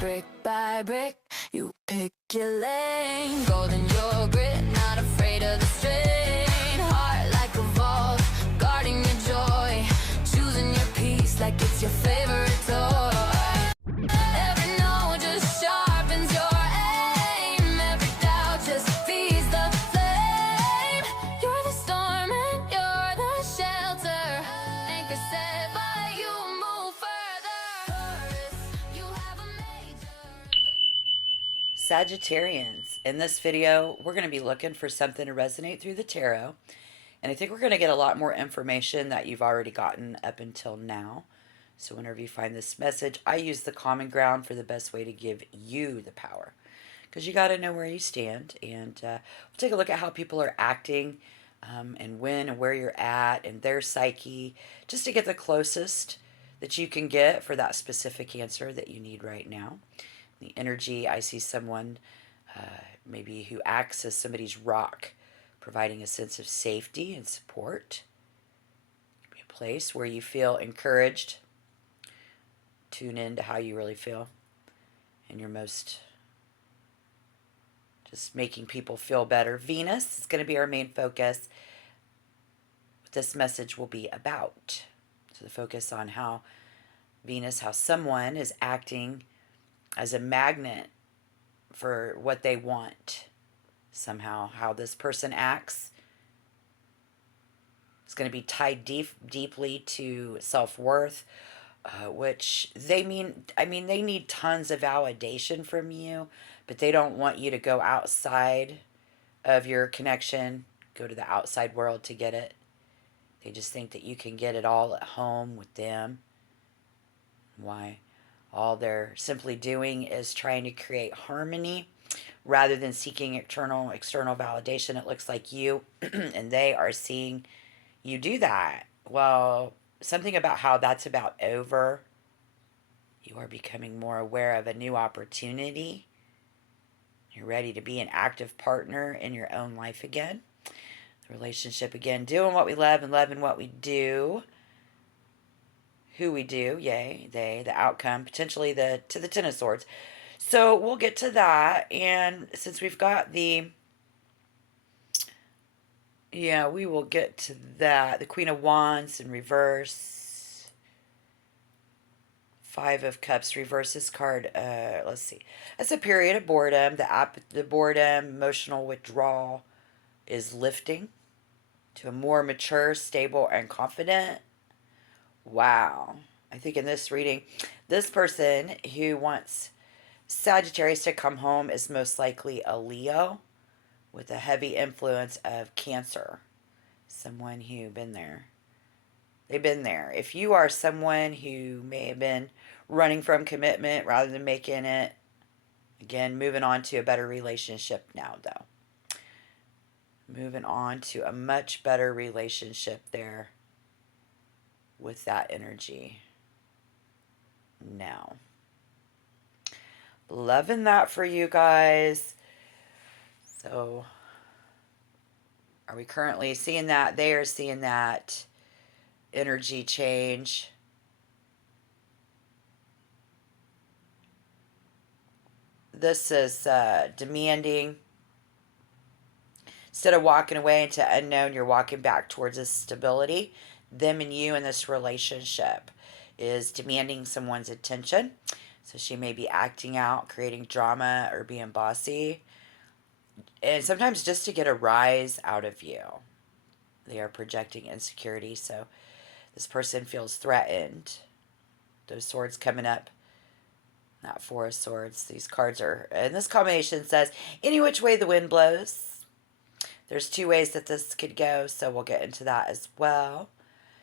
Brick by brick, you pick your lane. Golden yogurt, not afraid of the strain. Heart like a vault, guarding your joy. Choosing your peace like it's your favorite toy. Every no just sharpens your aim. Every doubt just feeds the flame. You're the storm and you're the shelter. Anchor set by you, move further. You have a major. Sagittarians, in this video, we're going to be looking for something to resonate through the tarot. And I think we're going to get a lot more information that you've already gotten up until now. So whenever you find this message, I use the common ground for the best way to give you the power. Because you got to know where you stand. And we'll take a look at how people are acting and when and where you're at and their psyche. Just to get the closest that you can get for that specific answer that you need right now. The energy, I see someone maybe who acts as somebody's rock, providing a sense of safety and support. A place where you feel encouraged. Tune in to how you really feel. And you're most just making people feel better. Venus is going to be our main focus. What this message will be about. So the focus on how Venus, how someone is acting as a magnet for what they want. Somehow, how this person acts is going to be tied deeply to self-worth, which they they need tons of validation from you, but they don't want you to go outside of your connection, go to the outside world to get it. They just think that you can get it all at home with them. Why? All they're simply doing is trying to create harmony rather than seeking external validation. It looks like you and they are seeing you do that. Well, something about how that's about over. You are becoming more aware of a new opportunity. You're ready to be an active partner in your own life again. The relationship again, doing what we love and loving what we do. Who we do, yay, they, the outcome, potentially to the Ten of Swords. So we'll get to that. And since we've got we will get to that. The Queen of Wands in reverse. Five of Cups, reverse this card. Let's see. That's a period of boredom. The boredom, emotional withdrawal is lifting to a more mature, stable, and confident. Wow. I think in this reading, this person who wants Sagittarius to come home is most likely a Leo with a heavy influence of Cancer. Someone who been there. They've been there. If you are someone who may have been running from commitment rather than making it, again, moving on to a better relationship now, though. Moving on to a much better relationship there with that energy now. Loving that for you guys. So are we currently seeing that? They are seeing that energy change. This is demanding. Instead of walking away into unknown, you're walking back towards a stability. Them and you in this relationship is demanding someone's attention. So she may be acting out, creating drama, or being bossy. And sometimes just to get a rise out of you. They are projecting insecurity. So this person feels threatened. Those swords coming up. Not Four of Swords. These cards are... And this combination says, any which way the wind blows. There's two ways that this could go. So we'll get into that as well.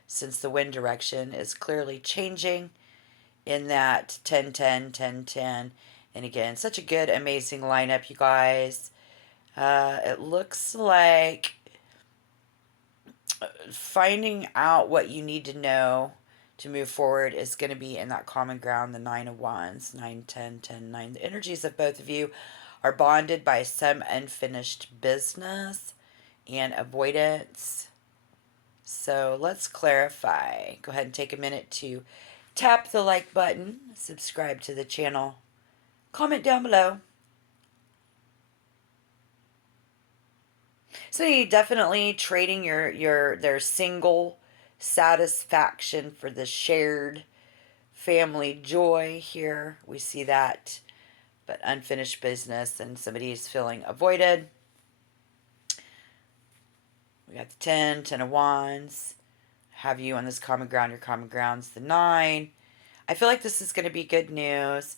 Since the wind direction is clearly changing in that 10-10, 10-10. And again, such a good, amazing lineup, you guys. It looks like finding out what you need to know to move forward is going to be in that common ground, the Nine of Wands, 9, 10, 10, 9. The energies of both of you are bonded by some unfinished business and avoidance. So let's clarify. Go ahead and take a minute to tap the like button, subscribe to the channel, Comment down below. So you definitely trading their single satisfaction for the shared family joy here. We see that, but unfinished business and somebody's feeling avoided. We got the 10 of Wands. Have you on this common ground? Your common ground's the 9. I feel like this is going to be good news.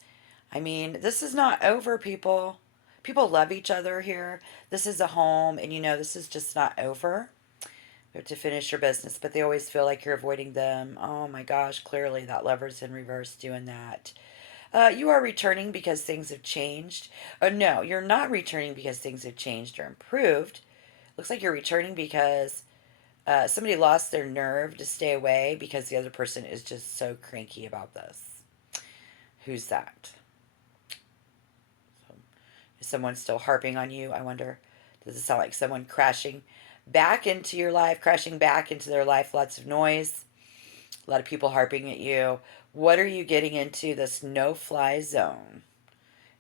I mean, this is not over, people. People love each other here. This is a home, and this is just not over. You have to finish your business, but they always feel like you're avoiding them. Oh my gosh, clearly that Lover's in reverse doing that. You are returning because things have changed. No, you're not returning because things have changed or improved. Looks like you're returning because somebody lost their nerve to stay away because the other person is just so cranky about this. Who's that? So, is someone still harping on you? I wonder. Does it sound like someone crashing back into your life, crashing back into their life? Lots of noise, a lot of people harping at you. What are you getting into this no-fly zone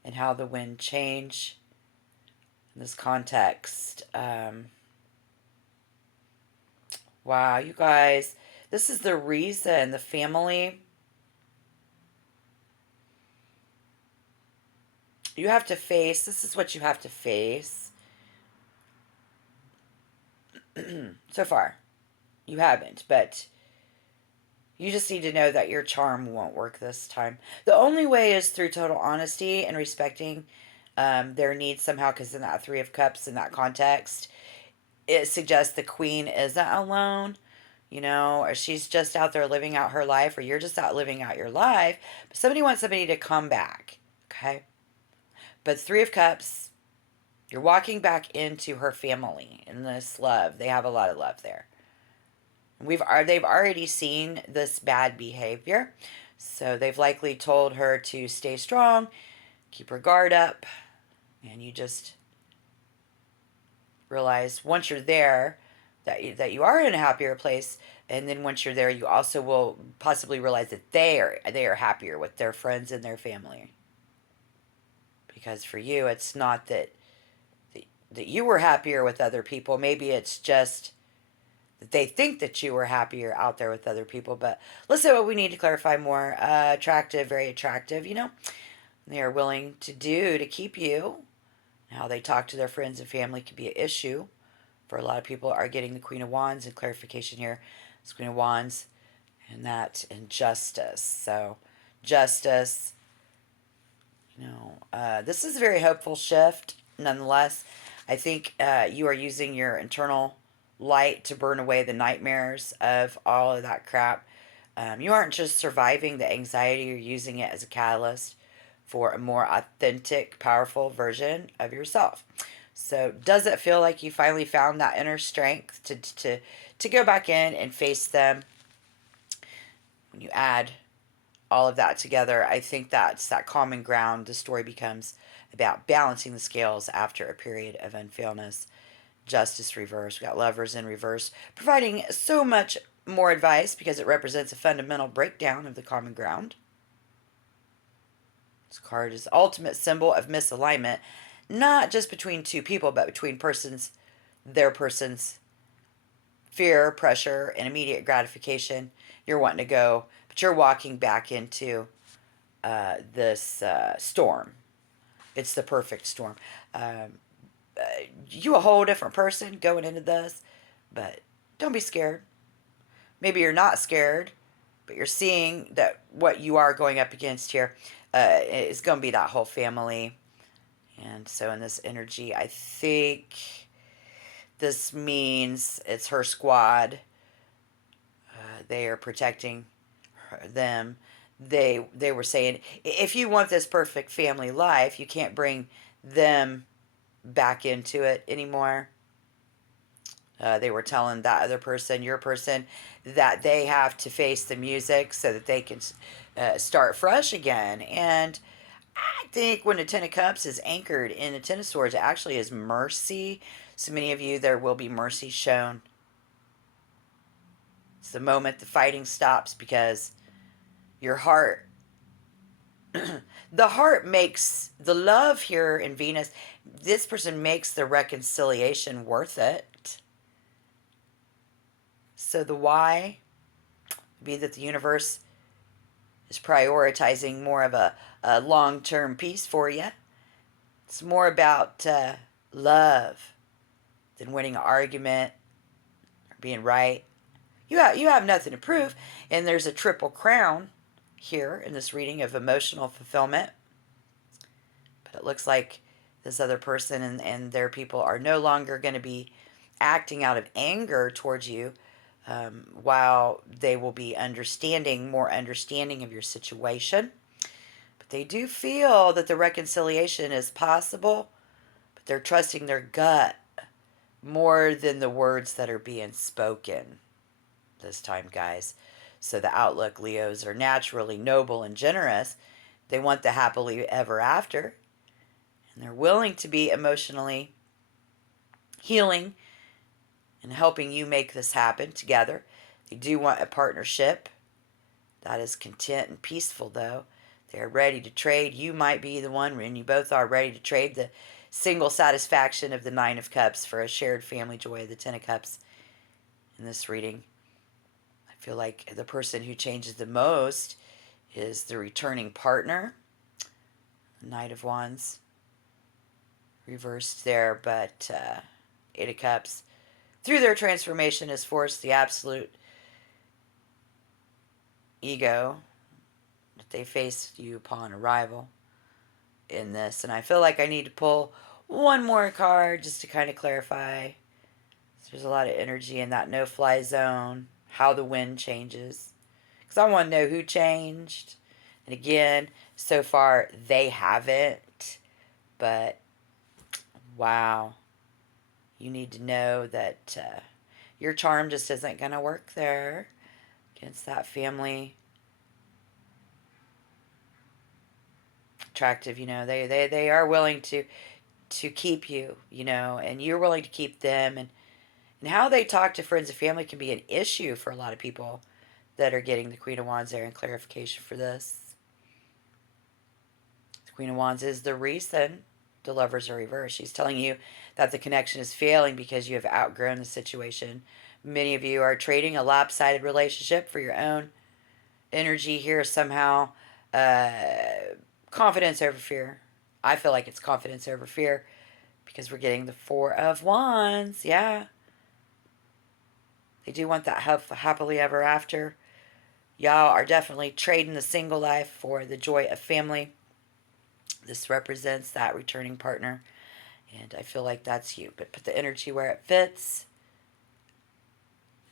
and how the wind change in this context? Wow, you guys, this is the reason the family. You have to face, this is what you have to face. So far, you haven't, but you just need to know that your charm won't work this time. The only way is through total honesty and respecting their needs somehow, because in that Three of Cups, in that context, it suggests the Queen isn't alone, or she's just out there living out her life, or you're just out living out your life, but somebody wants somebody to come back, okay? But Three of Cups, you're walking back into her family in this love. They have a lot of love there. They've already seen this bad behavior, so they've likely told her to stay strong, keep her guard up, and you just realize once you're there that you are in a happier place, and then once you're there, you also will possibly realize that they are happier with their friends and their family. Because for you, it's not that you were happier with other people. Maybe it's just that they think that you were happier out there with other people. But listen, what we need to clarify more. Attractive, very attractive, They are willing to do to keep you. How they talk to their friends and family could be an issue. For a lot of people are getting the Queen of Wands, and clarification here. It's Queen of Wands and that injustice. So justice, this is a very hopeful shift. Nonetheless, I think you are using your internal light to burn away the nightmares of all of that crap. You aren't just surviving the anxiety, you're using it as a catalyst for a more authentic, powerful version of yourself. So, does it feel like you finally found that inner strength to go back in and face them? When you add all of that together, I think that's that common ground. The story becomes about balancing the scales after a period of unfairness. Justice reverse. We got Lovers in reverse, providing so much more advice because it represents a fundamental breakdown of the common ground. This card is the ultimate symbol of misalignment, not just between two people, but between their persons, fear, pressure, and immediate gratification. You're wanting to go, but you're walking back into this storm. It's the perfect storm. You a whole different person going into this, but don't be scared. Maybe you're not scared, but you're seeing that what you are going up against here is going to be that whole family. And so in this energy, I think this means it's her squad. They are protecting them. They were saying, if you want this perfect family life, you can't bring them back into it anymore. They were telling that other person, your person, that they have to face the music so that they can start fresh again. And I think when the Ten of Cups is anchored in the Ten of Swords, it actually is mercy. So many of you, there will be mercy shown. It's the moment the fighting stops because your heart The heart makes the love here in Venus. This person makes the reconciliation worth it. So the why would be that the universe is prioritizing more of a long-term peace for you. It's more about love than winning an argument or being right. You have nothing to prove, and there's a triple crown here in this reading of emotional fulfillment. But it looks like this other person and their people are no longer going to be acting out of anger towards you, while they will be more understanding of your situation. But they do feel that the reconciliation is possible, but they're trusting their gut more than the words that are being spoken this time, guys. So the outlook Leos are naturally noble and generous. They want the happily ever after, and they're willing to be emotionally healing and helping you make this happen together. They do want a partnership that is content and peaceful, though. They're ready to trade. You might be the one, and you both are ready to trade the single satisfaction of the Nine of Cups for a shared family joy of the Ten of Cups in this reading. I feel like the person who changes the most is the returning partner. Knight of Wands reversed there, but Eight of Cups, through their transformation, has forced the absolute ego that they faced you upon arrival in this. And I feel like I need to pull one more card just to kind of clarify. So there's a lot of energy in that no-fly zone, how the wind changes. Because I want to know who changed. And again, so far they haven't. But wow. You need to know that your charm just isn't going to work there against that family. Attractive, they are willing to keep you, and you're willing to keep them. And how they talk to friends and family can be an issue for a lot of people that are getting the Queen of Wands there in clarification for this. The Queen of Wands is the reason the Lovers are reversed. She's telling you that the connection is failing because you have outgrown the situation. Many of you are trading a lopsided relationship for your own energy here somehow. Confidence over fear. I feel like it's confidence over fear because we're getting the Four of Wands. Yeah. They do want that happily ever after. Y'all are definitely trading the single life for the joy of family. This represents that returning partner. And I feel like that's you. But put the energy where it fits.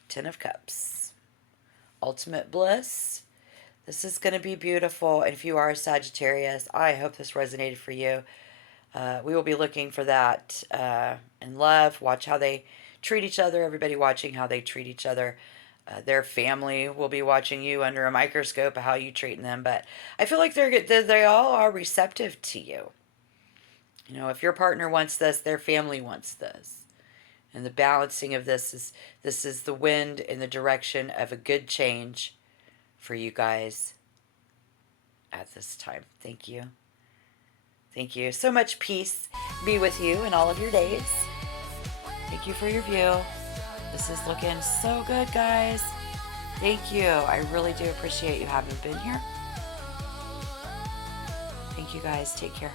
Ten of Cups. Ultimate bliss. This is going to be beautiful. And if you are a Sagittarius, I hope this resonated for you. We will be looking for that in love. Watch how they treat each other. Everybody watching how they treat each other. Their family will be watching you under a microscope of how you treat them. But I feel like they all are receptive to you. If your partner wants this, their family wants this. And the balancing of this is the wind in the direction of a good change for you guys at this time. Thank you. Thank you. So much peace be with you in all of your days. Thank you for your view. This is looking so good, guys. Thank you. I really do appreciate you having been here. Thank you, guys. Take care.